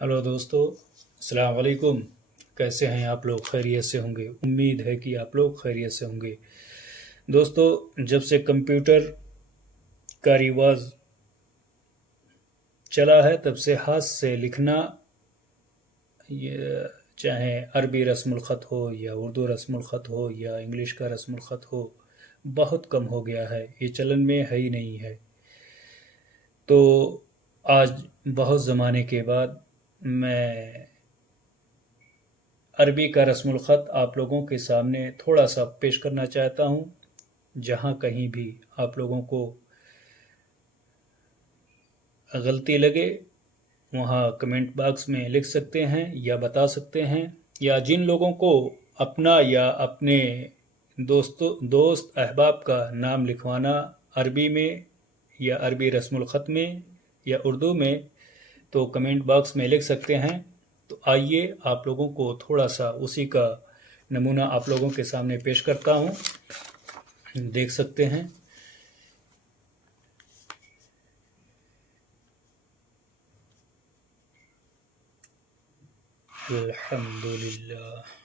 Hello दोस्तों। अस्सलाम वालेकुम। कैसे हैं आप लोग? खैरियत से होंगे। उम्मीद है कि आप लोग खैरियत से होंगे। दोस्तों, जब से कंप्यूटर का रिवाज चला है तब से हाथ से लिखना, ये चाहे अरबी रस्मुल ख़त हो या उर्दू रस्मुल ख़त हो या इंग्लिश का रस्मुल ख़त हो, बहुत कम हो गया है। ये चलन में है ही नहीं है। तो आज बहुत ज़माने के बाद मैं अरबी का रस्मुल ख़त आप लोगों के सामने थोड़ा सा पेश करना चाहता हूँ। जहाँ कहीं भी आप लोगों को गलती लगे, वहाँ कमेंट बॉक्स में लिख सकते हैं या बता सकते हैं। या जिन लोगों को अपना या अपने दोस्त अहबाब का नाम लिखवाना अरबी में या अरबी रस्मुल ख़त में या उर्दू में, तो कमेंट बॉक्स में लिख सकते हैं। तो आइए आप लोगों को थोड़ा सा उसी का नमूना आप लोगों के सामने पेश करता हूँ। देख सकते हैं। अल्हम्दुलिल्लाह।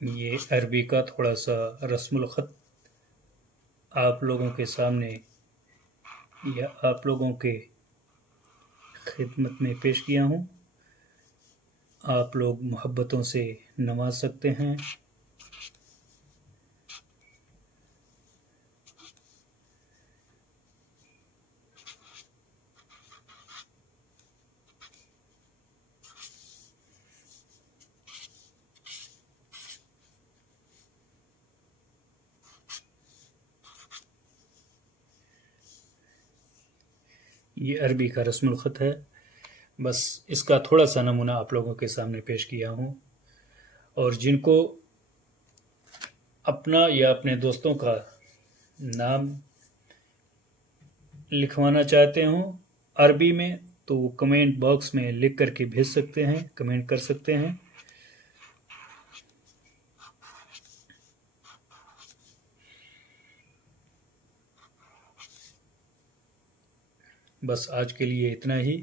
ये अरबी का थोड़ा सा रस्मुल ख़त आप लोगों के सामने या आप लोगों के खिदमत में पेश किया हूँ। आप लोग मोहब्बतों से नवाज सकते हैं। ये अरबी का रस्मुल ख़त है। बस इसका थोड़ा सा नमूना आप लोगों के सामने पेश किया हूँ। और जिनको अपना या अपने दोस्तों का नाम लिखवाना चाहते हों अरबी में, तो वो कमेंट बॉक्स में लिख करके भेज सकते हैं, कमेंट कर सकते हैं। बस आज के लिए इतना ही।